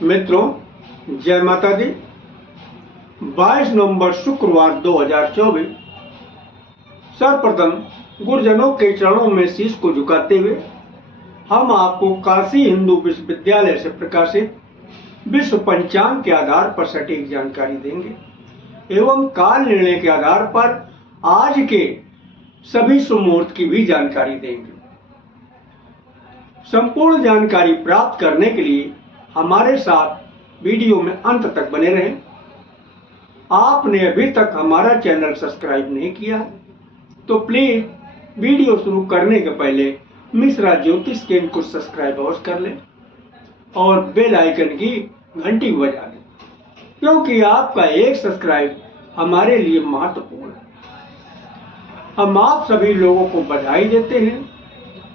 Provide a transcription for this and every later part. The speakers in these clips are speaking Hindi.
मित्रों, जय माता दी। 22 नवंबर शुक्रवार 2024 सर्वप्रथम गुरुजनों के चरणों में शीश को झुकाते हुए हम आपको काशी हिंदू विश्वविद्यालय से प्रकाशित विश्व पंचांग के आधार पर सटीक जानकारी देंगे एवं काल निर्णय के आधार पर आज के सभी शुभ मुहूर्त की भी जानकारी देंगे। संपूर्ण जानकारी प्राप्त करने के लिए हमारे साथ वीडियो में अंत तक बने रहें। आपने अभी तक हमारा चैनल सब्सक्राइब नहीं किया तो प्लीज वीडियो शुरू करने के पहले मिश्रा ज्योतिष केंद्र को सब्सक्राइब अवश्य कर लें और बेल आइकन की घंटी बजा दें, क्योंकि आपका एक सब्सक्राइब हमारे लिए महत्वपूर्ण है। हम आप सभी लोगों को बधाई देते हैं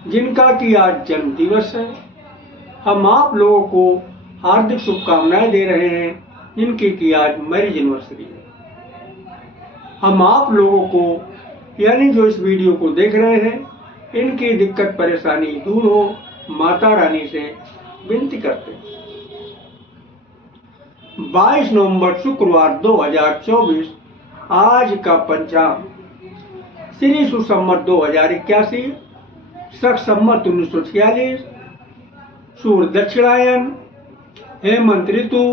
जिनका कि आज जन्म दिवस है। हम आप लोगों को हार्दिक शुभकामनाएं दे रहे हैं जिनकी कि आज मैरिज एनिवर्सरी है। हम आप लोगों को यानी जो इस वीडियो को देख रहे हैं इनकी दिक्कत परेशानी दूर हो माता रानी से विनती करते हैं। 22 नवंबर शुक्रवार 2024 आज का पंचांग श्री सुसंवत 2081, शक संवत 1946, सूर्य दक्षिणायन, हेमंत ऋतु,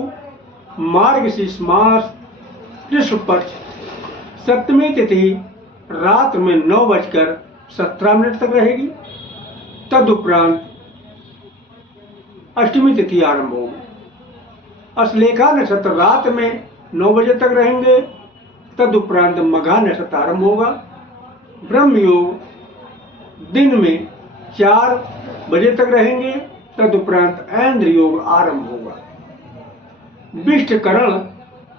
मार्गशीर्ष मास, कृष्ण पक्ष, सप्तमी तिथि रात में 9:17 तक रहेगी। तदुपरांत अष्टमी तिथि आरंभ होगी। अश्लेषा नक्षत्र रात में 9 बजे तक रहेंगे। तदुपरांत मघा नक्षत्र आरंभ होगा। ब्रह्म योग दिन में 4 बजे तक रहेंगे। तदुपरांत ऐन्द्र योग आरंभ होगा। विष्टकरण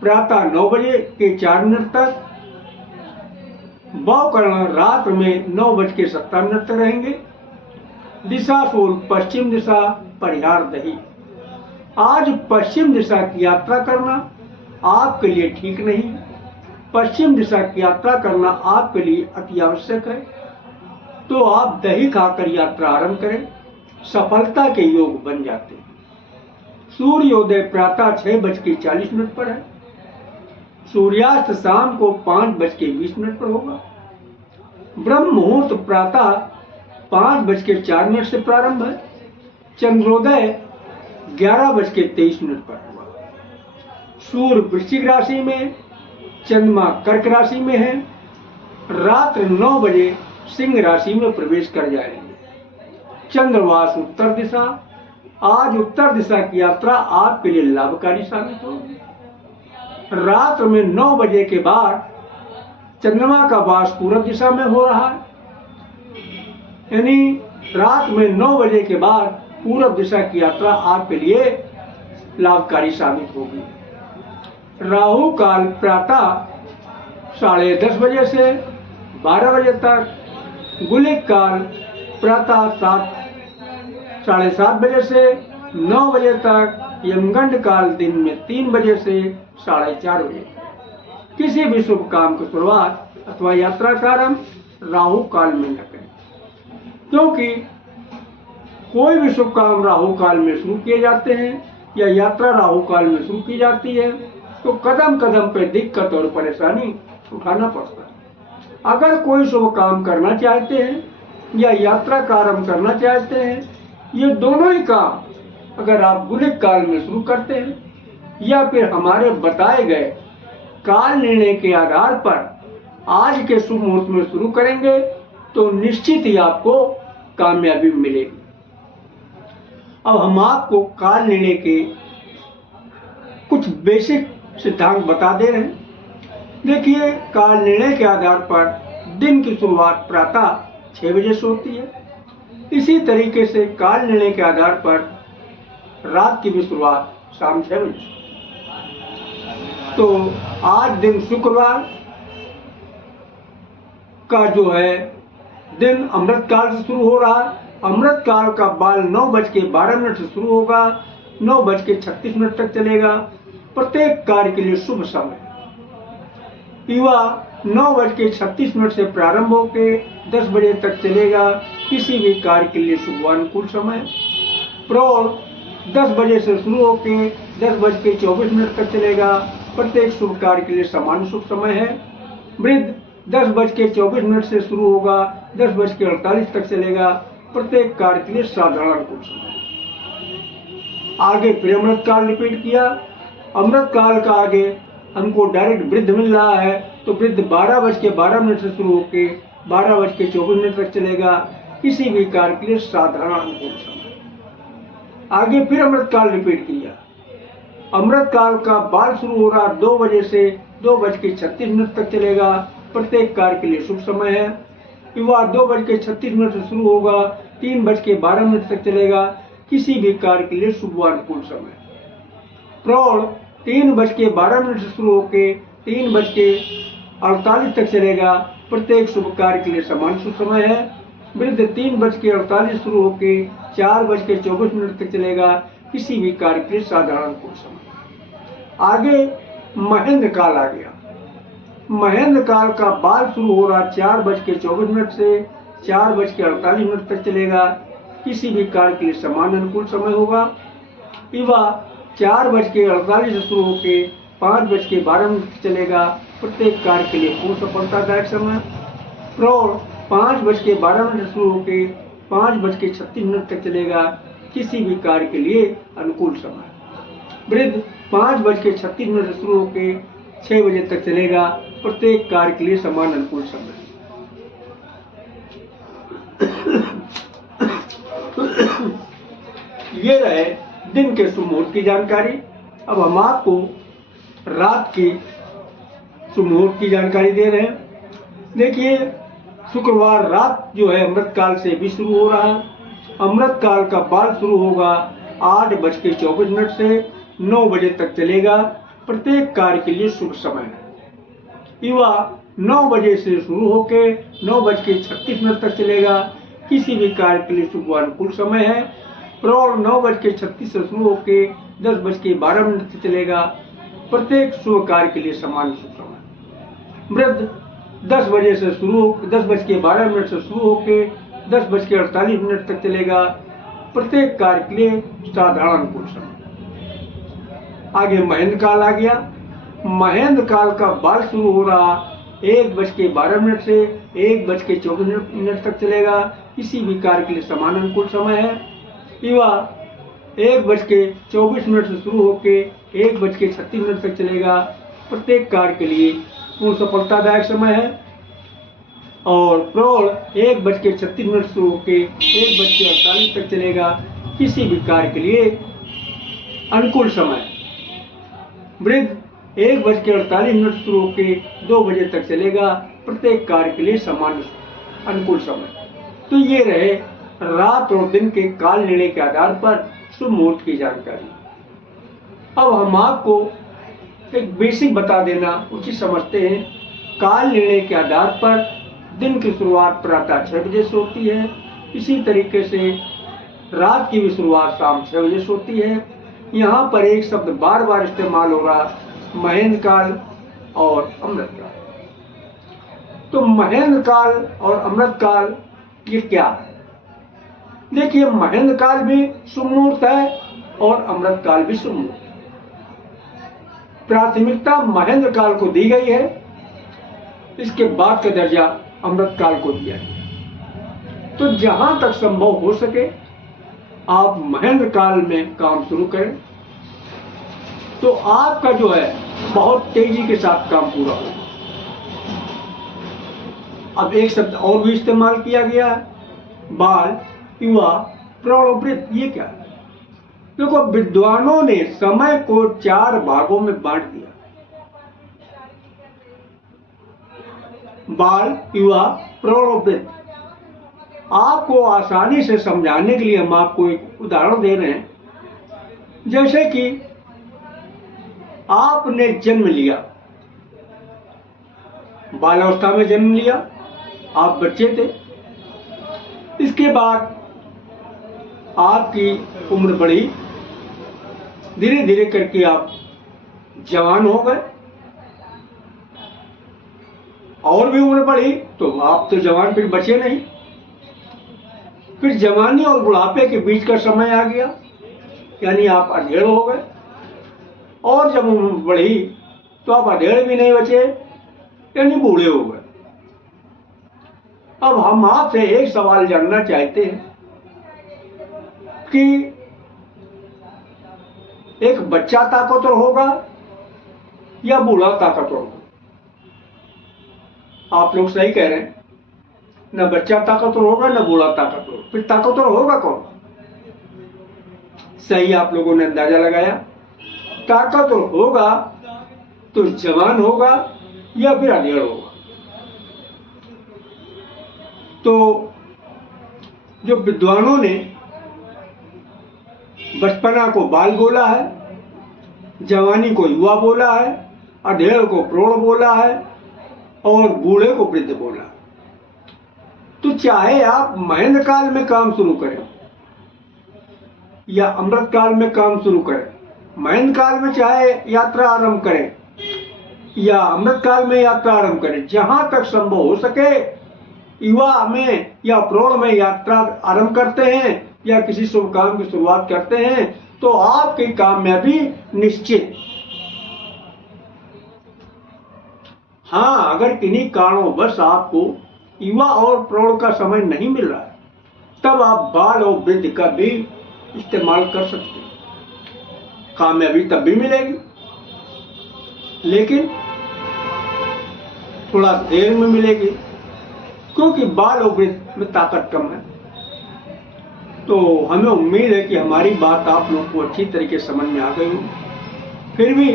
प्रातः 9 बजे के 4 मिनट तक, भवकरण रात में 9:57 तक रहेंगे। दिशा शूल पश्चिम दिशा, परिहार दही। आज पश्चिम दिशा की यात्रा करना आपके लिए ठीक नहीं। पश्चिम दिशा की यात्रा करना आपके लिए अति आवश्यक है, तो आप दही खाकर यात्रा आरंभ करें, सफलता के योग बन जाते हैं। सूर्योदय प्रातः 6:40 पर है। सूर्यास्त शाम को 5:20 पर होगा। ब्रह्म मुहूर्त प्रातः 5:04 से प्रारंभ है। चंद्रोदय 11:23 पर होगा। सूर्य वृश्चिक राशि में, चंद्रमा कर्क राशि में है। रात्रि 9 बजे सिंह राशि में प्रवेश कर जाएंगे। चंद्रवास उत्तर दिशा। आज उत्तर दिशा की यात्रा आपके लिए लाभकारी साबित होगी। रात में 9 बजे के बाद चंद्रमा का वास पूर्व दिशा में हो रहा है, यानी रात में 9 बजे के बाद पूर्व दिशा की यात्रा आपके लिए लाभकारी साबित होगी। राहु काल प्रातः 10:30 बजे से 12 बजे तक। गुलिक काल प्रातः 7:30 बजे से 9 बजे तक। यमगंड काल दिन में 3 बजे से 4:30 बजे। किसी भी शुभ काम की शुरुआत अथवा यात्रा का आरंभ राहु काल में न करें, क्योंकि कोई भी शुभ काम राहु काल में शुरू किए जाते हैं या यात्रा राहु काल में शुरू की जाती है तो कदम कदम पर दिक्कत और परेशानी उठाना पड़ता है। अगर कोई शुभ काम करना चाहते हैं या यात्रा का आरंभ करना चाहते हैं, ये दोनों ही काम अगर आप गुलिक काल में शुरू करते हैं या फिर हमारे बताए गए काल निर्णय के आधार पर आज के शुभ मुहूर्त में शुरू करेंगे तो निश्चित ही आपको कामयाबी मिलेगी। अब हम आपको काल निर्णय के कुछ बेसिक सिद्धांत बता दे रहे हैं। देखिए, काल निर्णय के आधार पर दिन की शुरुआत प्रातः 6 बजे से होती है। इसी तरीके से काल निर्णय के आधार पर रात की भी शुरुआत शाम 6 बजे से। तो आज दिन शुक्रवार का जो है दिन अमृत काल से शुरू हो रहा है। अमृत काल का बाल 9:12 से शुरू होगा, 9:36 तक चलेगा। प्रत्येक कार्य के लिए शुभ समय। युवा 9:36 से प्रारंभ होकर 10 बजे तक चलेगा। किसी भी कार्य के लिए शुभ अनुकूल समय। प्रौढ़ 10 बजे से शुरू होकर 10:24 तक चलेगा। प्रत्येक शुभ कार्य के लिए समान शुभ समय है। वृद्ध 10:24 से शुरू होगा, 10:48 तक चलेगा। प्रत्येक कार्य के लिए साधारण अनुकूल समय है। आगे फिर अमृत काल रिपीट किया। अमृत काल का आगे हमको डायरेक्ट वृद्ध मिल रहा है, तो वृद्ध 12:12 से शुरू होकर 12:24 तक चलेगा। किसी भी कार्य के लिए साधारण अनुकूल समय। आगे फिर अमृत काल रिपीट किया। अमृत काल का बाल शुरू हो रहा 2 बजे से 2:36 तक चलेगा। प्रत्येक कार्य के लिए शुभ समय है। विवाह 2:36 से शुरू होगा, 3:12 तक चलेगा। किसी भी कार्य के लिए शुभ अनुकूल समय। प्रौढ़ 3:12 से शुरू होकर 3:48 तक चलेगा। प्रत्येक शुभ कार्य के लिए समान शुभ समय है। वृद्ध 3:48 शुरू होकर 4:24 तक चलेगा। किसी भी कार्य के लिए साधारण अनुकूल समय। आगे महेंद्र काल आ गया। महेंद्र काल का बाल शुरू हो रहा 4:24 से 4:48 तक चलेगा। किसी भी कार्य के लिए समान अनुकूल समय होगा। विवाह 4:48 से शुरू होकर 5:12 तक चलेगा। प्रत्येक कार्य के लिए पूर्ण सफलतादायक समय। प्रौढ़ 5:12 से शुरू होकर 5:36 तक चलेगा। किसी भी कार्य के लिए अनुकूल समय। वृद्ध 5:36 से शुरू होकर 6 बजे तक चलेगा। प्रत्येक कार्य के लिए समान अनुकूल समय। ये रहे दिन के शुभ मुहूर्त की जानकारी। अब हम आपको रात की शुभ मुहूर्त की जानकारी दे रहे हैं। देखिए, शुक्रवार रात जो है अमृत काल से भी शुरू हो रहा है। अमृत काल का बाल शुरू होगा 8:24 से 9 बजे तक चलेगा। प्रत्येक कार्य के लिए शुभ समय है। युवा 9 बजे से शुरू होकर 9:36 तक चलेगा। किसी भी कार्य के लिए शुभ अनुकूल समय है। प्रौढ़ 9:36 से शुरू होकर 10:12 तक चलेगा। प्रत्येक शुभ कार्य के लिए समान शुभ समय। वृद्ध 10 से 10:12 से शुरू होकर 10:48 तक चलेगा। प्रत्येक कार्य के लिए साधारण अनुकूल समय। आगे महेंद्र काल आ गया। महेंद्र काल का बाल शुरू हो रहा 1:12 से 1:24 तक चलेगा। किसी भी कार्य के लिए समान अनुकूल समय है। विवाह 1:24 से शुरू होकर 1:36 तक चलेगा। प्रत्येक कार्य के लिए पूर्ण सफलतादायक समय है। और प्रौढ़ 1:36 से शुरू होकर 1:48 तक चलेगा। किसी भी कार्य के लिए अनुकूल समय। वृद्ध 1:48 से शुरू होकर 2 बजे तक चलेगा। प्रत्येक कार्य के लिए समान अनुकूल समय। तो ये रहे रात और दिन के काल निर्णय के आधार पर शुभ मुहूर्त की जानकारी। अब हम आपको एक बेसिक बता देना उचित समझते हैं। काल निर्णय के आधार पर दिन की शुरुआत प्रातः 6 बजे से होती है। इसी तरीके से रात की भी शुरुआत शाम 6 बजे से होती है। यहाँ पर एक शब्द बार बार इस्तेमाल हो रहा, महेंद्र काल और अमृत काल। तो महेंद्र काल और अमृत काल ये क्या है? देखिए, महेंद्र काल भी शुभ मुहूर्त है और अमृत काल भी शुभ मुहूर्त है। प्राथमिकता महेंद्र काल को दी गई है, इसके बाद का दर्जा अमृत काल को दिया गया। तो जहां तक संभव हो सके आप महेंद्र काल में काम शुरू करें, तो आपका जो है बहुत तेजी के साथ काम पूरा होगा। अब एक शब्द और भी इस्तेमाल किया गया है, बाल, युवा, प्रौढ़, वृद्ध। ये क्या है? देखो, विद्वानों ने समय को 4 भागों में बांट दिया। बाल, युवा, प्रौढ़ और वृद्ध। आपको आसानी से समझाने के लिए हम आपको एक उदाहरण दे रहे हैं। जैसे कि आपने जन्म लिया, बालावस्था में जन्म लिया, आप बच्चे थे। इसके बाद आपकी उम्र बढ़ी, धीरे धीरे करके आप जवान हो गए, और भी उम्र बढ़ी तो आप तो जवान फिर बचे नहीं। फिर जवानी और बुढ़ापे के बीच का समय आ गया। यानी आप अधेड़ हो गए, और जब उम्र बढ़ी तो आप अधेड़ भी नहीं बचे, यानी बूढ़े हो गए। अब हम आपसे एक सवाल जानना चाहते हैं कि एक बच्चा ताकतवर होगा या बूढ़ा ताकतवर होगा? आप लोग सही कह रहे हैं, न बच्चा ताकतवर होगा न बूढ़ा ताकतवर, फिर ताकतवर होगा कौन? सही आप लोगों ने अंदाजा लगाया। ताकतवर होगा तो जवान होगा या फिर अधेड़ होगा। तो जो विद्वानों ने बचपना को बाल बोला है, जवानी को युवा बोला है, अधेड़ को प्रौढ़ बोला है और बूढ़े को वृद्ध बोला है। तो चाहे आप महेंद्र काल में काम शुरू करें या अमृत काल में काम शुरू करें, महेंद्र काल में चाहे यात्रा आरंभ करें या अमृत काल में यात्रा आरंभ करें, जहां तक संभव हो सके युवा में या प्रौढ़ में यात्रा आरंभ करते हैं या किसी शुभ काम की शुरुआत करते हैं तो आपकी कामयाबी निश्चित। हाँ, अगर किन्हीं कारणोंवश आपको युवा और प्रौढ़ का समय नहीं मिल रहा है, तब आप बाल और वृद्ध का भी इस्तेमाल कर सकते हैं। कामयाबी तब भी मिलेगी, लेकिन थोड़ा देर में मिलेगी, क्योंकि बाल और वृद्ध में ताकत कम है। तो हमें उम्मीद है कि हमारी बात आप लोग को अच्छी तरीके से समझ में आ गई हो। फिर भी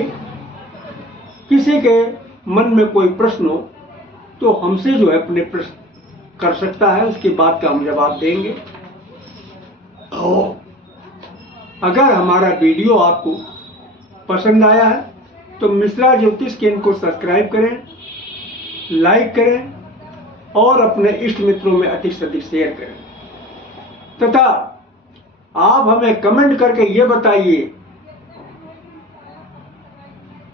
किसी के मन में कोई प्रश्न हो तो हमसे जो है अपने प्रश्न कर सकता है, उसके बाद का हम जवाब देंगे। अगर हमारा वीडियो आपको पसंद आया है तो मिश्रा ज्योतिष केंद्र को सब्सक्राइब करें, लाइक करें और अपने इष्ट मित्रों में अधिक से अधिक शेयर करें। तथा आप हमें कमेंट करके ये बताइए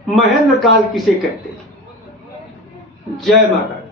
महेंद्र काल किसे कहते हैं। जय माता दी।